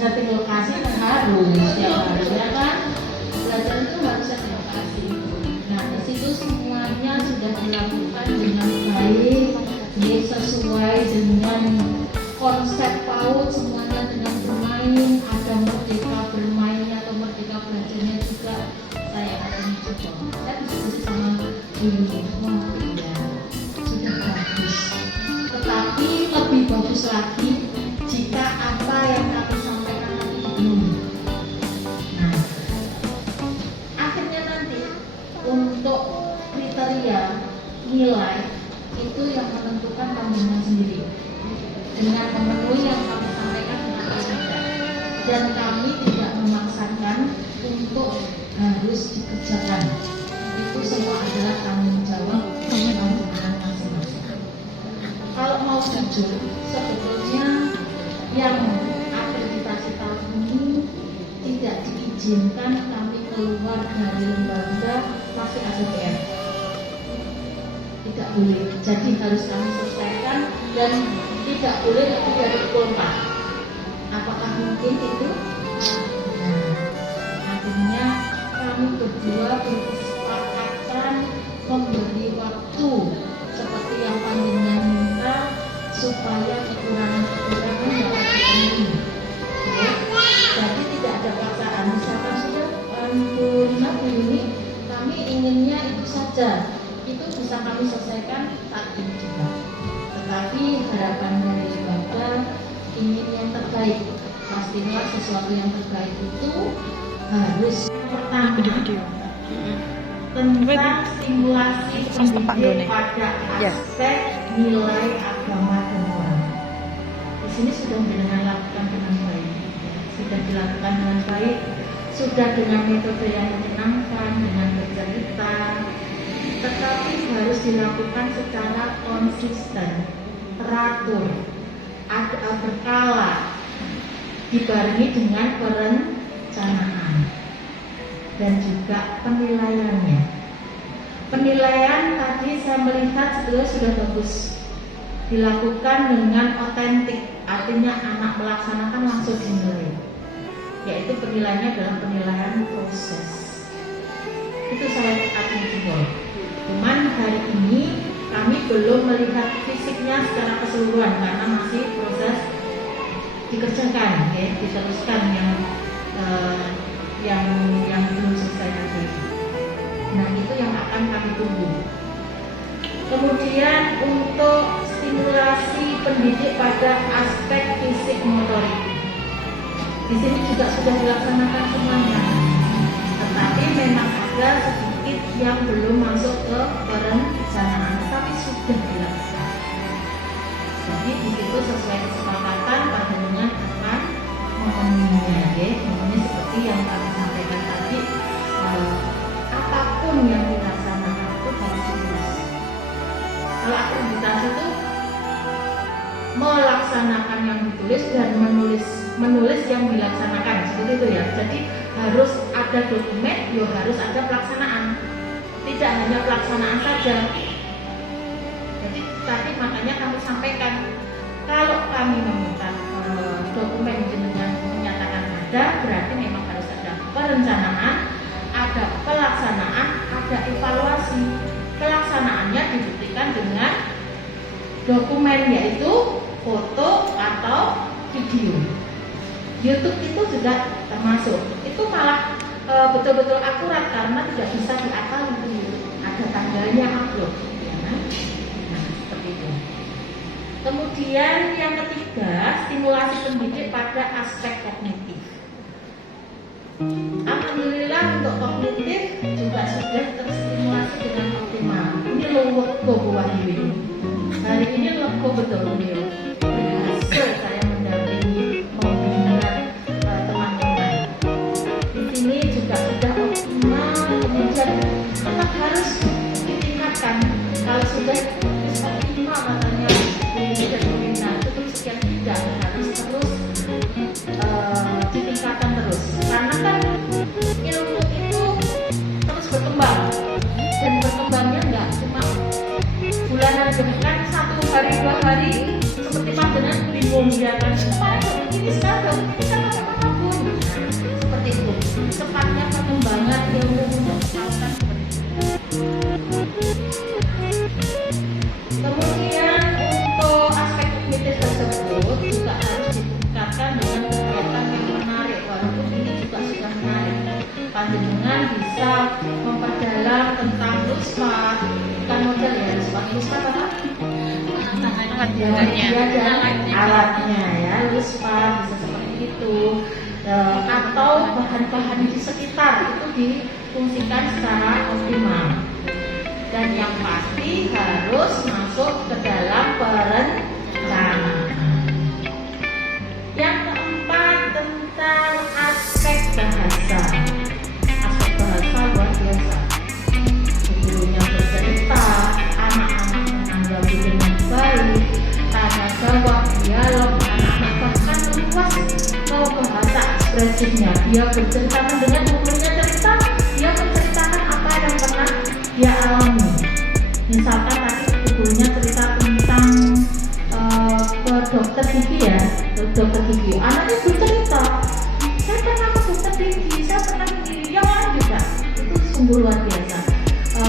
Strategi lokasi kan harus setiap hari ya kan, belajar itu harus setiap lokasi. Nah di situ semuanya sudah dilakukan dengan baik, sesuai dengan konsep PAUD, semuanya dengan bermain, ada merdeka bermainnya atau merdeka belajarnya juga. Saya akan coba, saya diskusi sama ini, ya sudah bagus. Tetapi lebih bagus lagi jika apa yang kami sampaikan tadi belum. Nah, akhirnya nanti untuk kriteria nilai itu yang menentukan pembinaan sendiri dengan memenuhi yang kami sampaikan dan kami tidak memaksakan untuk harus dikerjakan. Itu semua adalah tanggung jawab pembinaan masing-masing. Kalau mau jujur, sebetulnya yang akreditasi tahun ini tidak diizinkan kami keluar dari lembaga, masih ada PR. Tidak boleh, jadi harus kami selesaikan dan tidak boleh lebih dari pukul 4. Apakah mungkin itu? Nah, akhirnya kami berdua berkesepakatan memberi waktu seperti yang panjenengan minta supaya kekurangan-kekurangan dapat dipenuhi. Ya. Jadi tidak ada paksaan. Misalkan sudah 25 Juni, kami inginnya itu saja. Itu bisa kami selesaikan saat ini juga. lagi harapan dari Bapak ingin yang terbaik. Pastinya sesuatu yang terbaik itu harus pertama tentang stimulasi pendidik pada aspek nilai agama dan moral. Di sini sudah dilakukan dengan baik, sudah dilakukan dengan baik, sudah dengan metode yang menyenangkan, dengan bercerita, tetapi harus dilakukan secara konsisten, teratur, ada berkala, dibarengi dengan perencanaan dan juga penilaiannya. Penilaian tadi saya melihat sebetulnya sudah bagus, dilakukan dengan otentik, artinya anak melaksanakan langsung dinilai, yaitu penilaiannya dalam penilaian proses. Itu saya akui jempol. Cuman hari ini kami belum melihat fisiknya secara keseluruhan karena masih proses dikerjakan, ya, diteruskan yang belum selesai nanti. Nah, itu yang akan kami tunggu. Kemudian untuk stimulasi pendidik pada aspek fisik motorik, di sini juga sudah dilaksanakan semuanya, tetapi memang ada sedikit yang belum masuk ke perencanaan, tapi sudah dilakukan. Jadi di situ sesuai kesepakatan panjenengan akan memenuhinya, memenuhi seperti yang kami sampaikan tadi. Apapun yang dilaksanakan itu harus jelas. Kalau akreditasi itu melaksanakan yang ditulis dan menulis yang dilaksanakan, seperti itu ya. Jadi harus ada dokumen, ya harus ada pelaksanaan. Tidak hanya pelaksanaan saja. Jadi tadi makanya kami sampaikan, kalau kami meminta dokumen dengan menyatakan ada, berarti memang harus ada perencanaan, ada pelaksanaan, ada evaluasi. Pelaksanaannya dibuktikan dengan dokumen, yaitu foto atau video. YouTube itu juga termasuk. Itu malah betul-betul akurat karena tidak bisa diakal itu. Ada tanggalnya upload. Ya, nah, seperti itu. Kemudian yang ketiga, stimulasi pendidik pada aspek kognitif. Alhamdulillah untuk kognitif juga sudah terstimulasi dengan optimal. Ini logo buah ini. Hari ini logo betul beliau. Berhasil saya mendampingi membina teman-teman. Di sini juga sudah optimal, kemudian tetap harus ditingkatkan. Kalau sudah optimal katanya ini dan peminat itu sekian, tidak harus terus ditingkatkan terus. Karena kan ilmu itu terus berkembang, dan berkembangnya nggak cuma bulanan, bahkan 1 hari 2 hari seperti panjenengan bingung ya kan, ini sekarang kita pakai apapun. Seperti itu cepatnya perkembangan ilmu untuk kesehatan seperti itu. Kemudian untuk aspek kognitif tersebut juga harus ditingkatkan dengan kegiatan yang menarik. Walaupun ini juga sudah menarik, panjenengan bisa memperdalam tentang LUSPA, bukan model ya, LUSPA apa? Alatnya ya, LUSPA bisa seperti itu, atau bahan-bahan di sekitar itu difungsikan secara optimal. Dan yang pasti harus masuk ke dalam perencanaan. Yang keempat tentang aspek bahasa. Aspek bahasa luar biasa. Gurunya bercerita, anak-anak menanggapi dengan baik, tanya jawab, dialog, anak-anak bahkan luas ke bahasa ekspresinya. Dia bercerita mendengar gurunya cerita, dia menceritakan apa yang pernah dia alami. Misalkan tadi gurunya cerita tentang ke dokter gigi ya, ke dokter gigi. Anaknya bercerita, saya pernah ke dokter gigi, saya pernah gigi, yang lain juga. Itu sungguh luar biasa.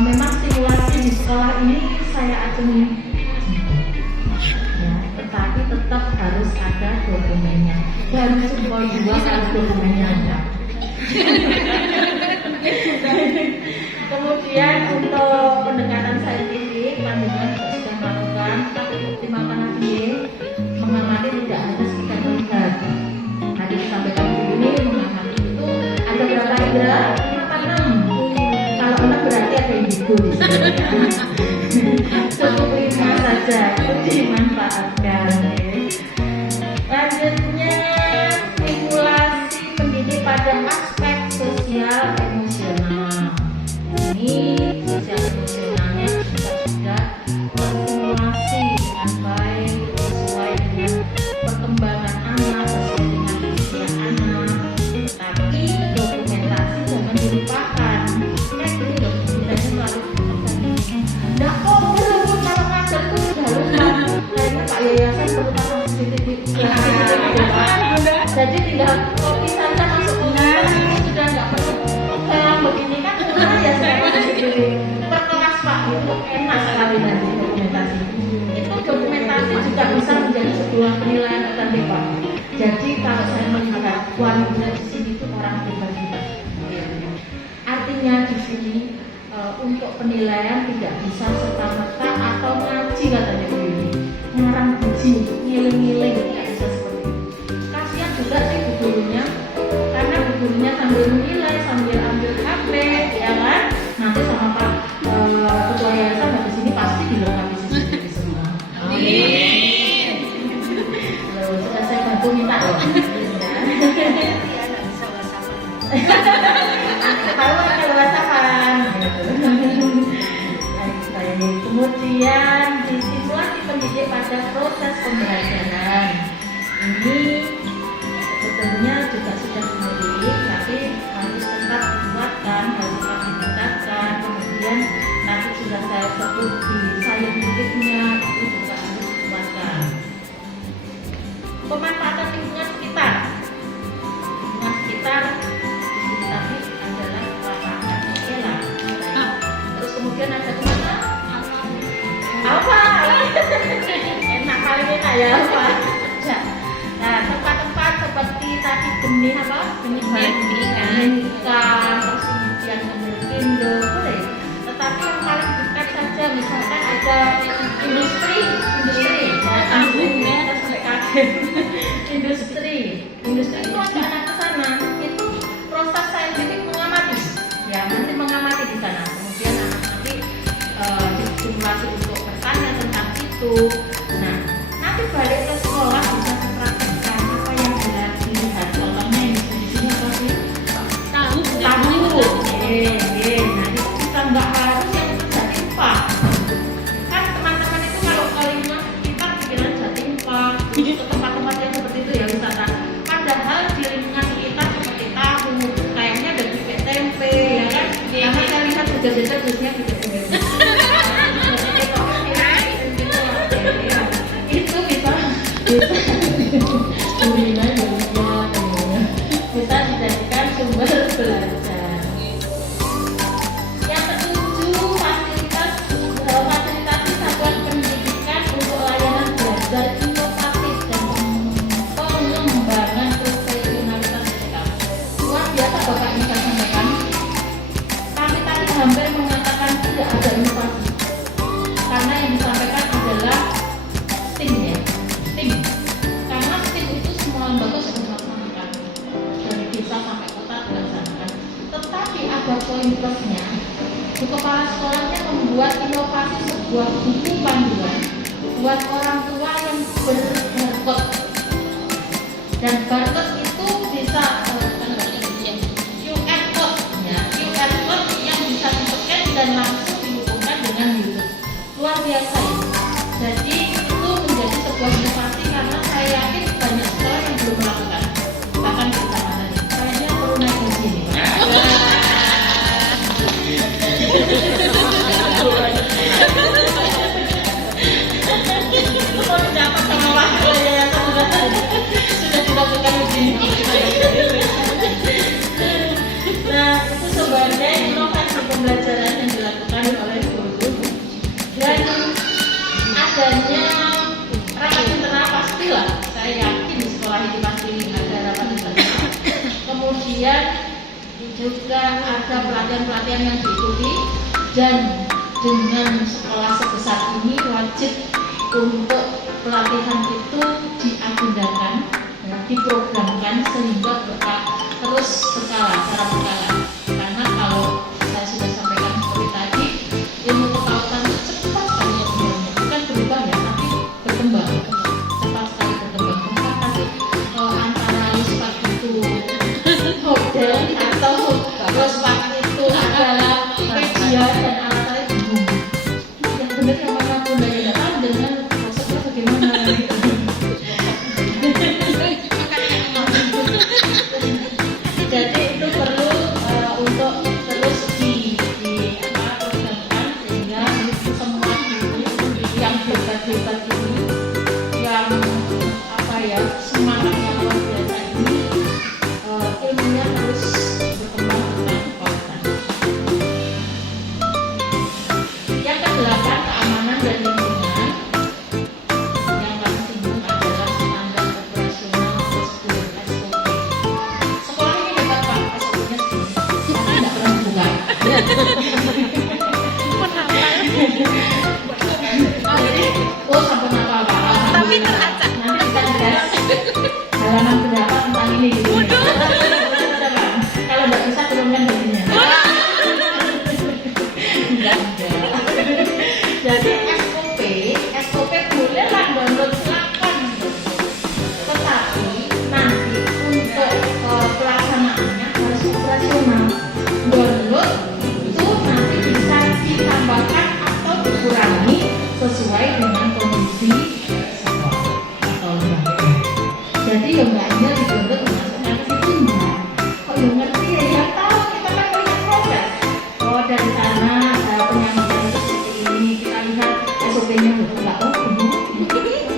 Memang stimulasi di sekolah ini saya acungi, ya, tetapi tetap harus ada dokumennya. Dan sebuah juga harus dokumennya ada. Kemudian untuk pendekatan saintifik, panjenengan sudah melakukan, tapi optimalkan lagi Cukup 5 saja, itu dimanfaatkan. Lanjutnya, stimulasi pendidik pada aspek sosial emosional. Ini sosial emosionalnya juga sudah terstimulasi dengan baik sesuai dengan perkembangan anak, sesuai dengan usia anak. Tetapi dokumentasi jangan dilupakan. Kayak gini loh, nilainya selalu nggak kok belum kalau ngajar tuh sudah lupa. Kayaknya Pak Yayasan perlu pasang CCTV. Jadi tinggal kopi saja masuk sudah nggak perlu yang begini kan sudah ya sekarang CCTV. Perkelas Pak itu enak sekali nanti dokumentasi. Itu dokumentasi juga bisa menjadi sebuah penilaian tertentu Pak. Jadi kalau saya melihat wanita di sini itu orang hebat-hebat. Artinya di sini untuk penilaian tidak bisa serta-merta atau ngaji katanya Bu ini ngarang buji, ngiling-ngiling tidak bisa seperti itu. Kasihan juga sih bu gurunya, karena bu gurunya sambil menilai, sambil ambil HP, ya kan? Nanti sama Pak Ketua Yayasan habis ini pasti dilengkapi CCTV semua. Amin. Loh, sudah saya bantu minta loh. Tahu kalau rasakan. Kemudian distimulasi pendidik pada proses pembelajaran. Ini sebetulnya juga sudah mendidik, tapi harus tetap dikuatkan, harus tetap ditingkatkan. Kemudian tadi sudah saya sebut di scientificnya itu juga harus dikuatkan. Pemanfaatan lingkungan sekitar. Lingkungan sekitar tadi adalah lapangan sekolah. Terus kemudian ada kemana? Apa? Enak kali enak ya apa? Nah tempat-tempat seperti tadi benih apa? Benih ikan, terus kemudian Indo boleh. Tetapi yang paling dekat saja misalkan ada industri, industri itu ada anak ke sana. Itu proses saintifik mengamati, ya nanti mengamati di sana. Kemudian anak nanti distimulasi untuk bertanya tentang itu. Nah, nanti balik ke sekolah bisa mempraktekkan apa yang sudah dilihat. Contohnya di sini apa sih? Tahu. Nah itu kita nggak harus yang Jatimpa. Kan teman-teman itu kalau kalimat kita pikiran Jatimpa, ke tempat-tempat yang seperti itu ya wisata. Padahal di lingkungan kita seperti tahu, kayaknya ada bibit tempe, ya kan? Karena saya lihat beda-beda biasanya bibit tempe. Itu bisa dijadikan sumber belajar. Yang ketujuh, fasilitasi satuan pendidikan untuk layanan belajar inovatif dan pengembangan profesionalitas mereka. Luar biasa Bapak ini saya sampaikan. Kami tadi hampir mengatakan tidak ada inovasi, karena yang disampaikan adalah STEAM ya, STEAM. Karena STEAM itu semua lembaga sudah melaksanakan, dari desa sampai kota dilaksanakan. Tetapi ada poin plusnya. Di kepala sekolahnya membuat inovasi sebuah buku panduan buat orang tua yang berbarcode. Dan barcode itu bisa QR code, ya, QR code yang bisa di-scan dan langsung dihubungkan dengan YouTube. Luar biasa ya. Jadi itu menjadi sebuah inovasi karena saya yakin banyak sekolah yang belum melakukan. Bahkan di kecamatan ini. Kayaknya perlu naik di sini. Mau didapat sama wakil yayasan sudah dilakukan begini. Nah itu sebagai inovasi pembelajaran yang dilakukan oleh guru. Dan adanya rapat internal pastilah, saya yakin di sekolah ini pasti ada rapat internal. Kemudian juga ada pelatihan-pelatihan yang diikuti, dan dengan sekolah sebesar ini wajib untuk pelatihan itu diagendakan, ya, diprogramkan sehingga terus berkala, secara berkala. Karena kalau saya sudah sampaikan seperti tadi, hebat-hebat ini, yang apa ya, semangatnya luar biasa ini, ilmunya harus berkembang dengan kualitas. Yang kedelapan, keamanan dan lingkungan. Yang paling singgung adalah standar operasional prosedur SOP. Sekolah ini hebat Pak, SOP-nya segini, tapi tidak pernah buka. Oh, sampai nakal Pak. Tapi teracak. Nanti kita dikasih halaman berapa tentang ini gitu. Kalau nggak bisa turunkan bajunya. Enggak. Jadi SOP bolehlah download, silakan. Tetapi nanti untuk pelaksanaannya harus operasional. Download itu nanti bisa ditambahkan atau dikurangi sesuai dengan kondisi sekolah atau lembaga. Jadi ya nggak hanya dibentuk dimasukkan ke situ enggak. Kok ya ngerti ya? Ya tahu, kita kan punya proses. Oh, dari sana ada penyampaian seperti ini, kita lihat SOP-nya enggak, oh benar,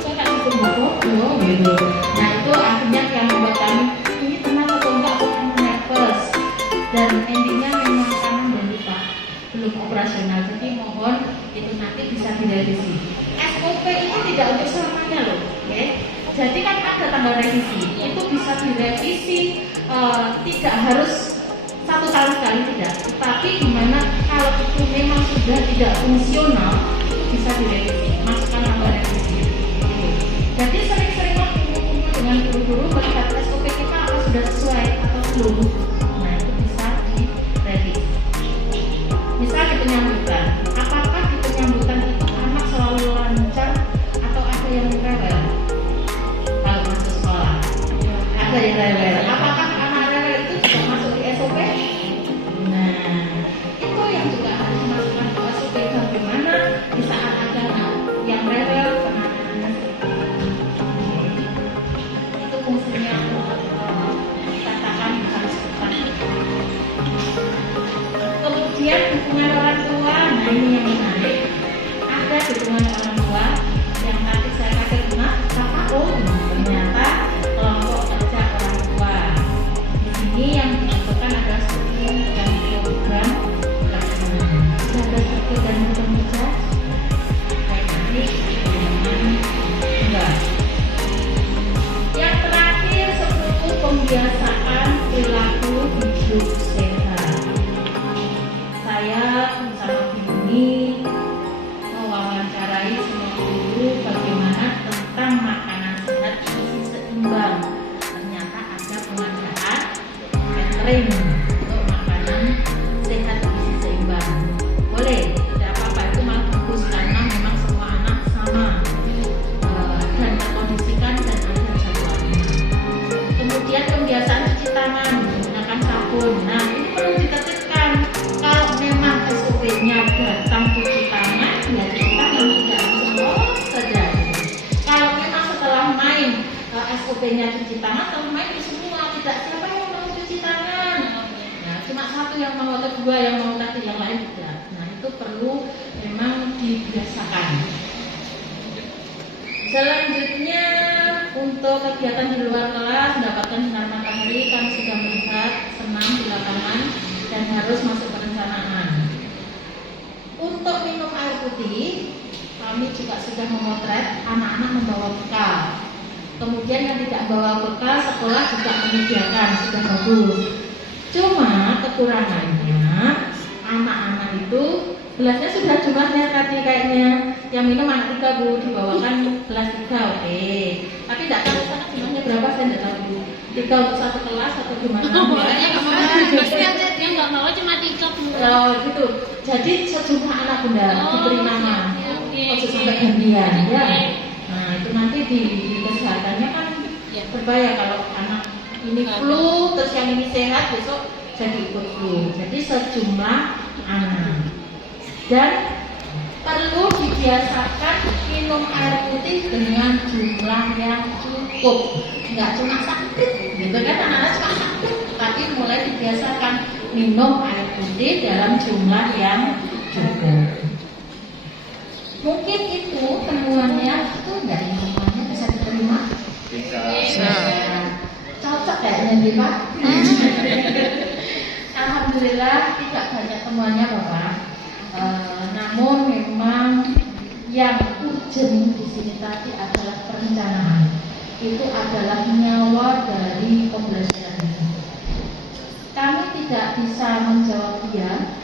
saya nggak gitu enggak, oh gitu. Nah itu akhirnya yang membuat kami ini tenang atau enggak, kok kamu nervous. Dan endingnya memang kanan dan lupa, belum operasional. Jadi mohon itu nanti bisa direvisi. SOP itu tidak untuk selamanya loh, ya. Jadi kan ada tanggal revisi, itu bisa direvisi, tidak harus 1 tahun sekali, tidak. Tapi gimana kalau itu memang sudah tidak fungsional, itu bisa direvisi, masukkan tanggal revisi. Jadi sering-seringlah kumpul dengan guru-guru melihat SOP kita apa sudah sesuai atau belum. Nah itu bisa direvisi. Misal di penyambutan, apakah di penyambutan itu anak selalu lancar atau ada yang rewel? Kalau masuk sekolah, ada yang rewel. Apakah anak rewel itu juga masuk di SOP? Nah, itu yang juga harus dimasukkan ke SOP. Bagaimana di saat ada anak yang rewel, penanganannya itu fungsinya dikatakan harus tepat. Kemudian dukungan orang tua, nah ini yang menarik. Ada dukungan orang tua yang tadi saya kaget, Mak, Kakak, oh ternyata kelompok kerja orang tua. Di sini yang dimasukkan adalah struktur dan program pelaksanaan. Sudah ada struktur dan program kerja? Baik, nanti enggak. Yang terakhir, struktur pembiasaan perilaku hidup sehat. Saya bersama ini mewawancarai semua guru bagaimana tentang makanan sehat gizi seimbang. Ternyata ada pengadaan catering untuk makanan sehat gizi seimbang. Boleh, tidak apa-apa, itu malah bagus karena memang semua anak sama dan terkondisikan dan ada jadwalnya. Kemudian pembiasaan cuci tangan menggunakan sabun. Nah ini perlu ditertibkan. Kalau memang SOP-nya datang cuci tangan, ya cuci tangan, tidak harus saja. Kalau memang setelah main SOP-nya cuci tangan, setelah main di semua, tidak siapa yang mau cuci tangan. Nah cuma satu yang mau atau 2 yang mau, tapi yang lain tidak. Nah itu perlu memang dibiasakan. Selanjutnya untuk kegiatan di luar kelas mendapatkan sinar matahari, kami sudah melihat senam di lapangan dan harus masuk perencanaan. Untuk minum air putih, kami juga sudah memotret anak-anak membawa bekal. Kemudian yang tidak bawa bekal, sekolah juga menyediakan, sudah bagus. Cuma kekurangannya anak-anak itu gelasnya sudah jumlahnya tadi kayaknya yang minum anak 3 Bu, dibawakan gelas 3, oke. Tapi tidak tahu sana jumlahnya berapa, saya tidak tahu Bu. 3 untuk 1 kelas atau gimana? Dia nggak bawa cuma 3 Bu. Oh gitu. Jadi sejumlah anak Bunda diberi nama. Oke, sampai gantian ya. Nah itu nanti di kesehatannya kan berbahaya kalau anak ini flu terus yang ini sehat besok jadi ikut flu. Jadi sejumlah anak. Dan perlu dibiasakan minum air putih dengan jumlah yang cukup, nggak cuma sakit, gitu kan anak-anak cuma sakit, tapi mulai dibiasakan minum air putih dalam jumlah yang cukup. Mungkin itu temuannya itu dari temuannya bisa diterima. Bisa. Cocok kayaknya nih Pak. Alhamdulillah tidak banyak temuannya Bapak. Namun memang yang urgent di sini tadi adalah perencanaan. Itu adalah nyawa dari pembelajaran ini. Kami tidak bisa menjawab dia